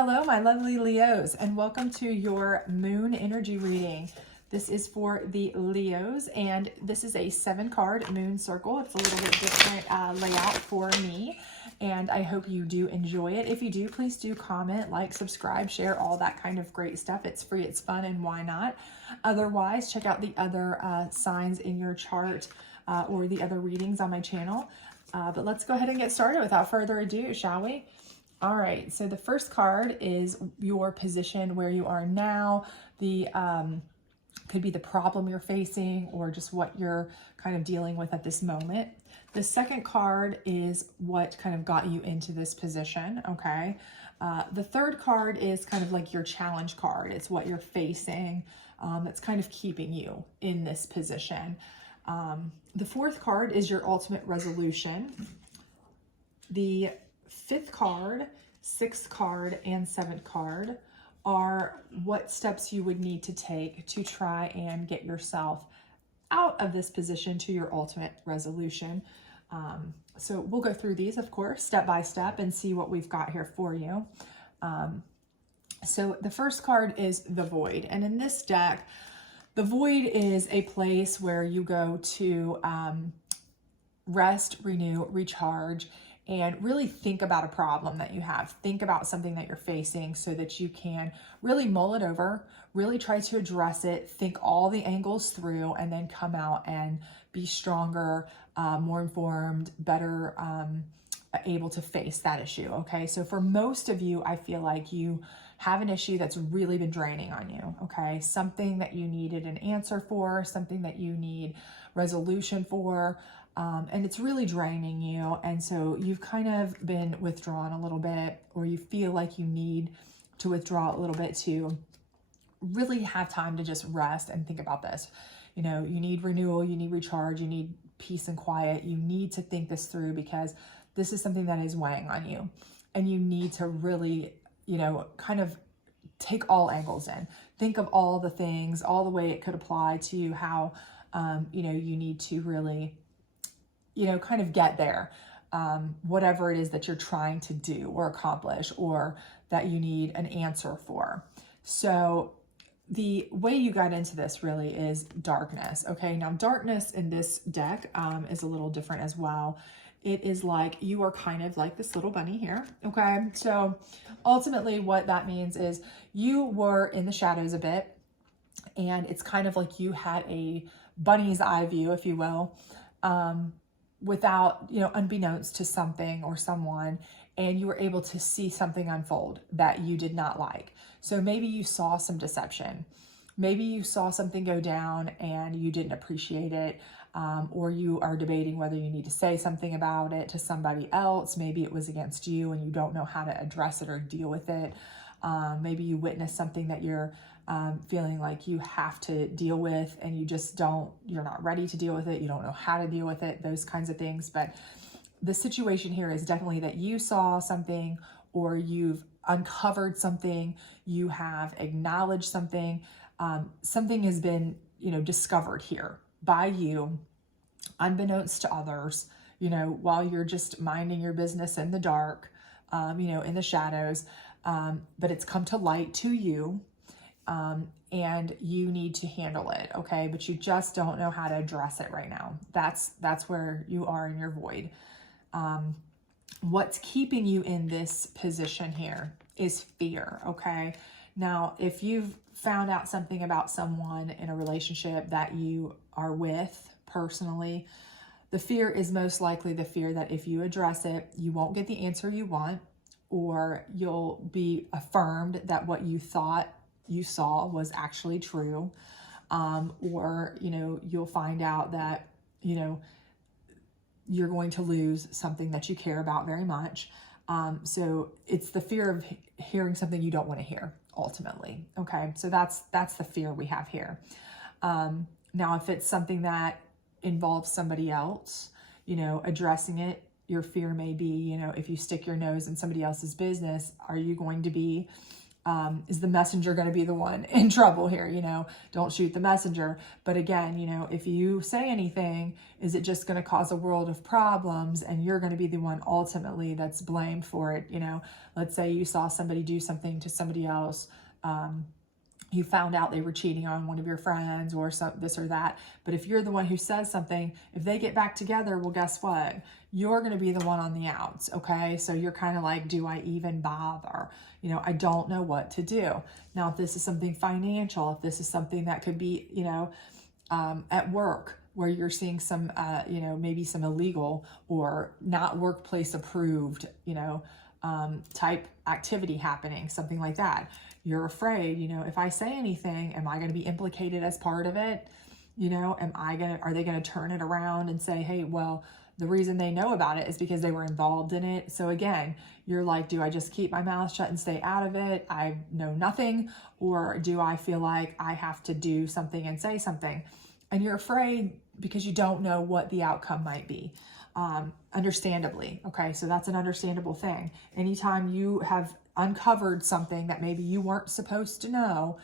Hello, my lovely Leos, and welcome to your moon energy reading. This is for the Leos, and this is a 7-card moon circle. It's a little bit different layout for me, and I hope you do enjoy it. If you do, please do comment, like, subscribe, share, all that kind of great stuff. It's free, it's fun, and why not? Otherwise, check out the other signs in your chart or the other readings on my channel. But let's go ahead and get started without further ado, shall we? All right, so the first card is your position where you are now. The could be the problem you're facing or just what you're kind of dealing with at this moment. The second card is what kind of got you into this position, okay? The third card is kind of like your challenge card. It's what you're facing that's kind of keeping you in this position. The fourth card is your ultimate resolution. The fifth card, sixth card, and seventh card are what steps you would need to take to try and get yourself out of this position to your ultimate resolution. So we'll go through these, of course, step by step and see what we've got here for you. So the first card is the Void. And in this deck, the Void is a place where you go to rest, renew, recharge, and really think about a problem that you have. Think about something that you're facing so that you can really mull it over, really try to address it, think all the angles through, and then come out and be stronger, more informed, better able to face that issue, okay? So for most of you, I feel like you have an issue that's really been draining on you, okay? Something that you needed an answer for, something that you need resolution for, and it's really draining you. And so you've kind of been withdrawn a little bit, or you feel like you need to withdraw a little bit to really have time to just rest and think about this. You know, you need renewal, you need recharge, you need peace and quiet. You need to think this through because this is something that is weighing on you. And you need to really, you know, kind of take all angles in. Think of all the things, all the way it could apply to how, you know, you need to really, you know, kind of get there, whatever it is that you're trying to do or accomplish or that you need an answer for. So the way you got into this really is darkness. Okay, now darkness in this deck is a little different as well. It is like you are kind of like this little bunny here. Okay, so ultimately what that means is you were in the shadows a bit, and it's kind of like you had a bunny's eye view, if you will, without, you know, unbeknownst to something or someone, and you were able to see something unfold that you did not like. So maybe you saw some deception. Maybe you saw something go down and you didn't appreciate it, or you are debating whether you need to say something about it to somebody else. Maybe it was against you and you don't know how to address it or deal with it. Maybe you witnessed something that you're feeling like you have to deal with and you just you're not ready to deal with it. You don't know how to deal with it, those kinds of things. But the situation here is definitely that you saw something, or you've uncovered something, you have acknowledged something, something has been, you know, discovered here by you, unbeknownst to others, you know, while you're just minding your business in the dark, you know, in the shadows, but it's come to light to you. And you need to handle it, okay? But you just don't know how to address it right now. That's where you are in your void. What's keeping you in this position here is fear, okay? Now, if you've found out something about someone in a relationship that you are with personally, the fear is most likely the fear that if you address it, you won't get the answer you want, or you'll be affirmed that what you thought you saw was actually true, or, you know, you'll find out that, you know, you're going to lose something that you care about very much. So it's the fear of hearing something you don't want to hear ultimately. Okay, so that's the fear we have here. Now, if it's something that involves somebody else, you know, addressing it, your fear may be, you know, if you stick your nose in somebody else's business, are you going to be is the messenger going to be the one in trouble here? You know, don't shoot the messenger. But again, you know, if you say anything, is it just going to cause a world of problems and you're going to be the one ultimately that's blamed for it? You know, let's say you saw somebody do something to somebody else. You found out they were cheating on one of your friends or this or that. But if you're the one who says something, if they get back together, well, guess what? You're going to be the one on the outs. Okay. So you're kind of like, do I even bother? You know, I don't know what to do. Now, if this is something financial, if this is something that could be, you know, at work where you're seeing some, you know, maybe some illegal or not workplace approved, you know, type activity happening, something like that. You're afraid, you know, if I say anything, am I going to be implicated as part of it? You know, are they going to turn it around and say, hey, well, the reason they know about it is because they were involved in it. So again, you're like, do I just keep my mouth shut and stay out of it? I know nothing. Or do I feel like I have to do something and say something? And you're afraid because you don't know what the outcome might be. Understandably. Okay. So that's an understandable thing. Anytime you have uncovered something that maybe you weren't supposed to know,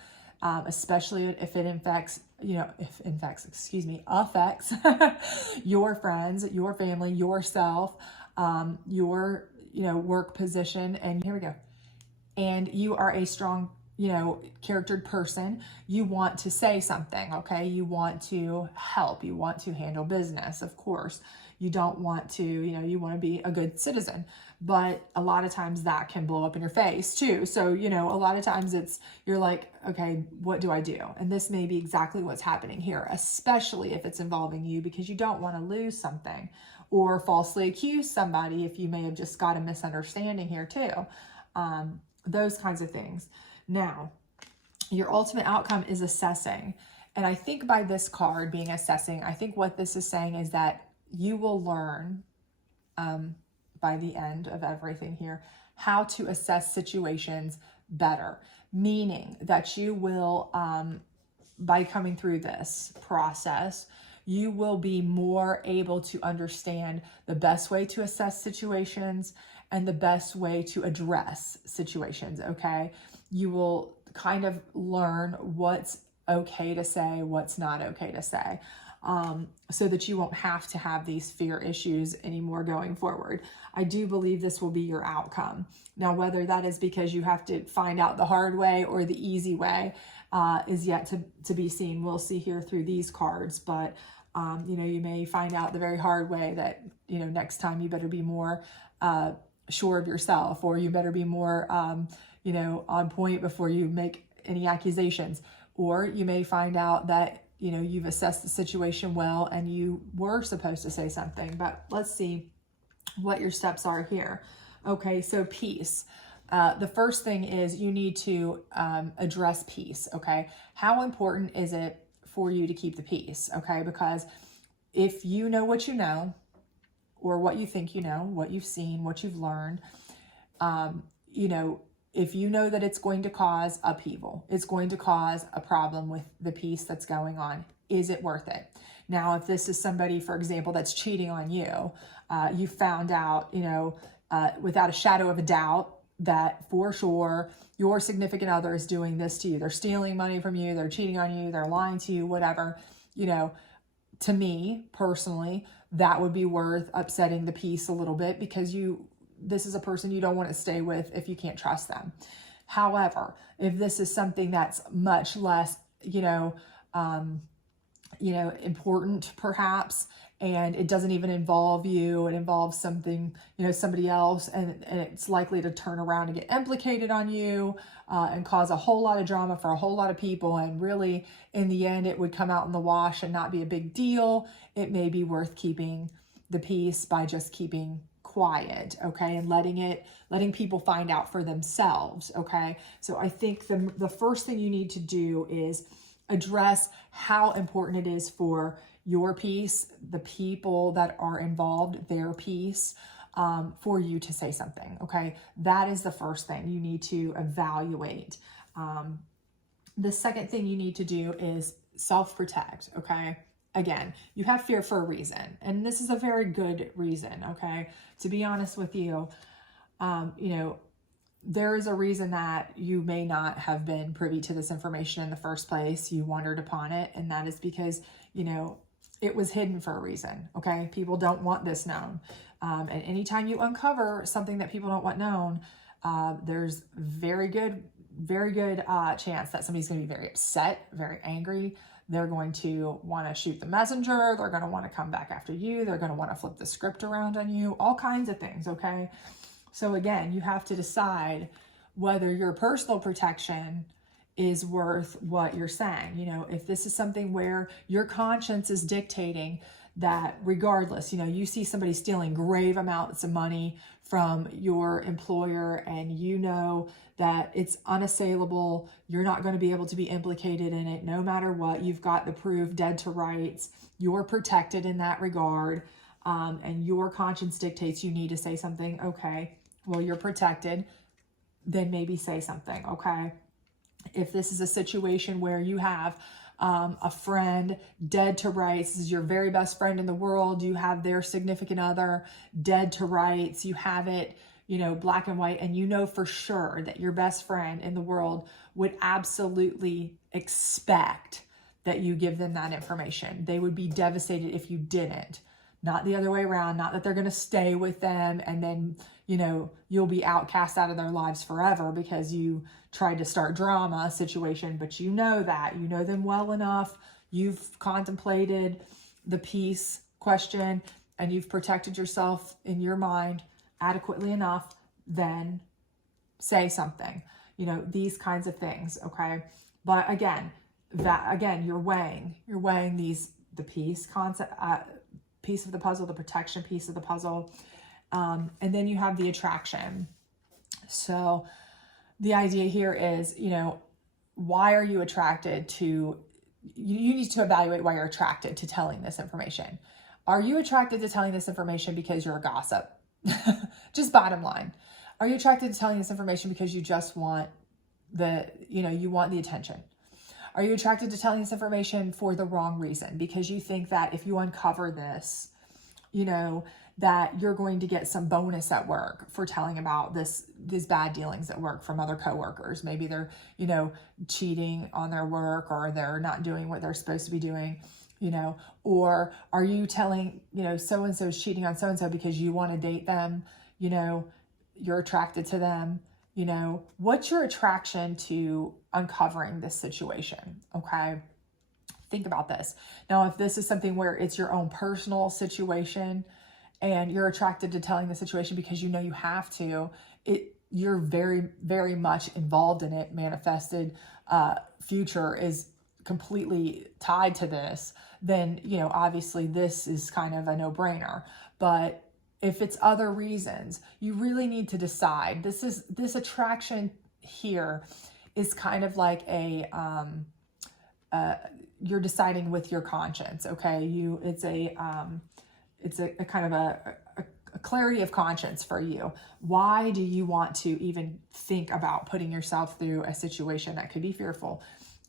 especially if it affects your friends, your family, yourself, your, you know, work position. And here we go. And you are a strong, you know, charactered person. You want to say something. Okay. You want to help. You want to handle business. Of course, you don't want to, you know, you want to be a good citizen, but a lot of times that can blow up in your face too. So, you know, a lot of times you're like, okay, what do I do? And this may be exactly what's happening here, especially if it's involving you, because you don't want to lose something or falsely accuse somebody if you may have just got a misunderstanding here too. Those kinds of things. Now, your ultimate outcome is assessing. And I think by this card being assessing, I think what this is saying is that you will learn by the end of everything here how to assess situations better, meaning that you will, by coming through this process, you will be more able to understand the best way to assess situations and the best way to address situations, okay? You will kind of learn what's okay to say, what's not okay to say. So that you won't have to have these fear issues anymore going forward. I do believe this will be your outcome. Now, whether that is because you have to find out the hard way or the easy way is yet to be seen. We'll see here through these cards, but you know, you may find out the very hard way that, you know, next time you better be more sure of yourself, or you better be more, you know, on point before you make any accusations. Or you may find out that, you know, you've assessed the situation well and you were supposed to say something. But let's see what your steps are here. Okay, so peace. The first thing is you need to address peace, okay? How important is it for you to keep the peace, okay? Because if you know what you know, or what you think you know, what you've seen, what you've learned, you know, if you know that it's going to cause upheaval, it's going to cause a problem with the peace that's going on, is it worth it? Now, if this is somebody, for example, that's cheating on you, you found out, you know, without a shadow of a doubt that for sure your significant other is doing this to you. They're stealing money from you, they're cheating on you, they're lying to you, whatever, you know, to me personally, that would be worth upsetting the peace a little bit, because this is a person you don't want to stay with if you can't trust them. However, if this is something that's much less, important perhaps, and it doesn't even involve you, it involves something, somebody else, and it's likely to turn around and get implicated on you and cause a whole lot of drama for a whole lot of people. And really, in the end, it would come out in the wash and not be a big deal. It may be worth keeping the peace by just keeping quiet, okay, and letting people find out for themselves, okay? So I think the first thing you need to do is address how important it is for your peace, the people that are involved, their peace, for you to say something, okay? That is the first thing you need to evaluate. The second thing you need to do is self-protect, okay? Again, you have fear for a reason, and this is a very good reason, okay? To be honest with you, there is a reason that you may not have been privy to this information in the first place. You wondered upon it, and that is because, you know, it was hidden for a reason, okay? People don't want this known. And anytime you uncover something that people don't want known, there's very good chance that somebody's going to be very upset, very angry. They're going to want to shoot the messenger. They're going to want to come back after you. They're going to want to flip the script around on you, all kinds of things, okay? So again, you have to decide whether your personal protection is worth what you're saying. You know, if this is something where your conscience is dictating that regardless, you know, you see somebody stealing grave amounts of money from your employer and you know that it's unassailable, you're not going to be able to be implicated in it no matter what, you've got the proof, dead to rights, you're protected in that regard, and your conscience dictates you need to say something, okay, well, you're protected, then maybe say something, okay? If this is a situation where you have a friend dead to rights, this is your very best friend in the world, you have their significant other dead to rights, you have it, you know, black and white, and you know for sure that your best friend in the world would absolutely expect that you give them that information. They would be devastated if you didn't. Not the other way around, not that they're going to stay with them and then, you know, you'll be outcast out of their lives forever because you tried to start drama situation, but you know that, you know them well enough, you've contemplated the peace question and you've protected yourself in your mind adequately enough, then say something, you know, these kinds of things, okay? But again, you're weighing the peace concept, piece of the puzzle, the protection piece of the puzzle. And then you have the attraction. So the idea here is, you know, why are you attracted to, you need to evaluate why you're attracted to telling this information. Are you attracted to telling this information because you're a gossip? Just bottom line. Are you attracted to telling this information because you just want you want the attention? Are you attracted to telling this information for the wrong reason? Because you think that if you uncover this, you know, that you're going to get some bonus at work for telling about these bad dealings at work from other coworkers. Maybe they're, you know, cheating on their work or they're not doing what they're supposed to be doing, you know, or are you telling, you know, so-and-so is cheating on so-and-so because you want to date them, you know, you're attracted to them, you know, what's your attraction to uncovering this situation? Okay. Think about this. Now, if this is something where it's your own personal situation and you're attracted to telling the situation because you know you have to, you're very, very much involved in it, manifested future is completely tied to this, then, you know, obviously this is kind of a no-brainer. But if it's other reasons, you really need to decide. This attraction here is kind of like you're deciding with your conscience, okay? It's a kind of a clarity of conscience for you. Why do you want to even think about putting yourself through a situation that could be fearful?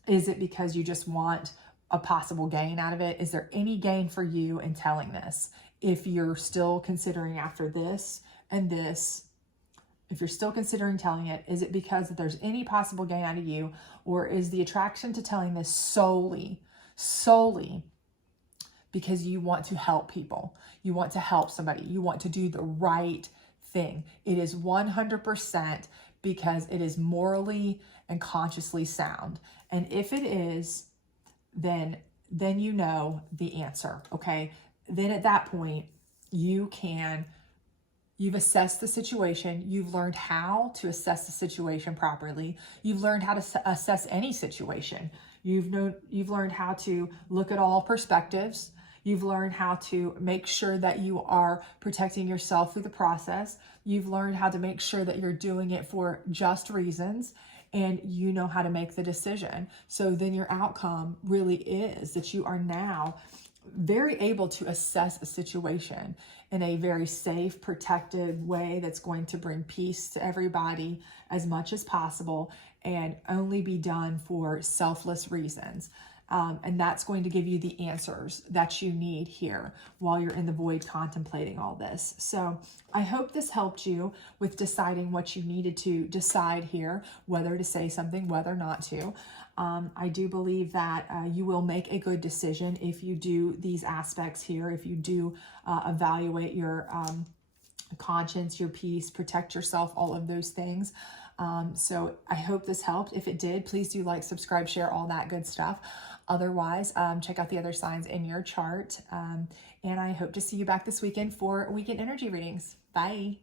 Is it because you just want a possible gain out of it? Is there any gain for you in telling this? If you're still considering after this and this, if you're still considering telling it, is it because there's any possible gain out of you, or is the attraction to telling this solely because you want to help people, you want to help somebody, you want to do the right thing? It is 100% because it is morally and consciously sound. And if it is, then you know the answer, okay? Then at that point, you've assessed the situation. You've learned how to assess the situation properly. You've learned how to assess any situation. You've learned how to look at all perspectives. You've learned how to make sure that you are protecting yourself through the process. You've learned how to make sure that you're doing it for just reasons, and you know how to make the decision. So then your outcome really is that you are now very able to assess a situation in a very safe, protected way that's going to bring peace to everybody as much as possible and only be done for selfless reasons. And that's going to give you the answers that you need here while you're in the void contemplating all this. So I hope this helped you with deciding what you needed to decide here, whether to say something, whether not to. I do believe that you will make a good decision if you do these aspects here, if you do evaluate your conscience, your peace, protect yourself, all of those things. So I hope this helped. If it did, please do like, subscribe, share, all that good stuff. Otherwise, check out the other signs in your chart. And I hope to see you back this weekend for weekend energy readings. Bye.